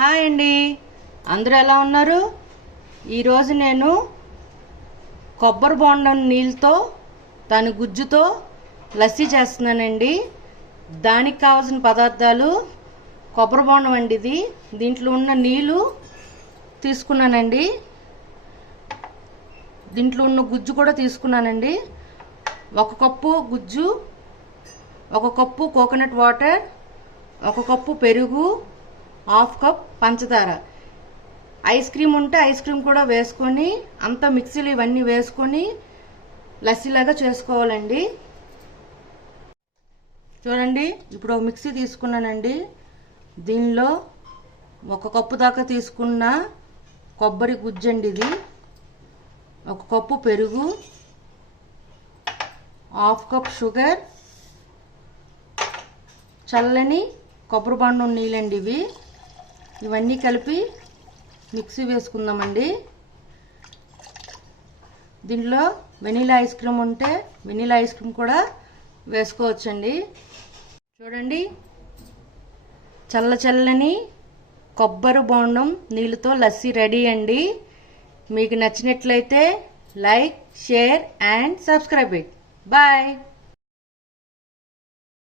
Hi అండి, అందరూ ఎలా ఉన్నారు? ఈరోజు నేను కొబ్బరి బోండం నీళ్ళతో దాని గుజ్జుతో లస్సీ చేస్తున్నానండి. దానికి కావాల్సిన పదార్థాలు కొబ్బరి బోండం అండి. దీంట్లో ఉన్న నీళ్ళు తీసుకున్నానండి, దీంట్లో ఉన్న గుజ్జు కూడా తీసుకున్నానండి. 1 కప్పు గుజ్జు, 1 కప్పు కోకోనట్ వాటర్, 1 కప్పు పెరుగు, 1/2 కప్ పంచదార. ఐస్ క్రీమ్ ఉంటే ఐస్ క్రీమ్ కూడా వేసుకొని అంతా మిక్సీలో ఇవన్నీ వేసుకొని లస్సీలాగా చేసుకోవాలండి. చూడండి, ఇప్పుడు ఒక మిక్సీ తీసుకున్నానండి. దీనిలో 1 కప్పు దాకా తీసుకున్న కొబ్బరి గుజ్జండి ఇది, 1 కప్పు పెరుగు, 1/2 కప్ షుగర్, చల్లని కొబ్బరి బోండం నీళ్ళండి ఇవన్నీ కలిపి మిక్సీ వేసుకుందామండి. దీంట్లో వెనీలా ఐస్ క్రీమ్ ఉంటే వెనీలా ఐస్ క్రీమ్ కూడా వేసుకోవచ్చండి. చూడండి, చల్లని కొబ్బరి బోండం నీళ్ళతో లస్సీ రెడీ అండి. మీకు నచ్చినట్లయితే like, share and subscribe it. Bye.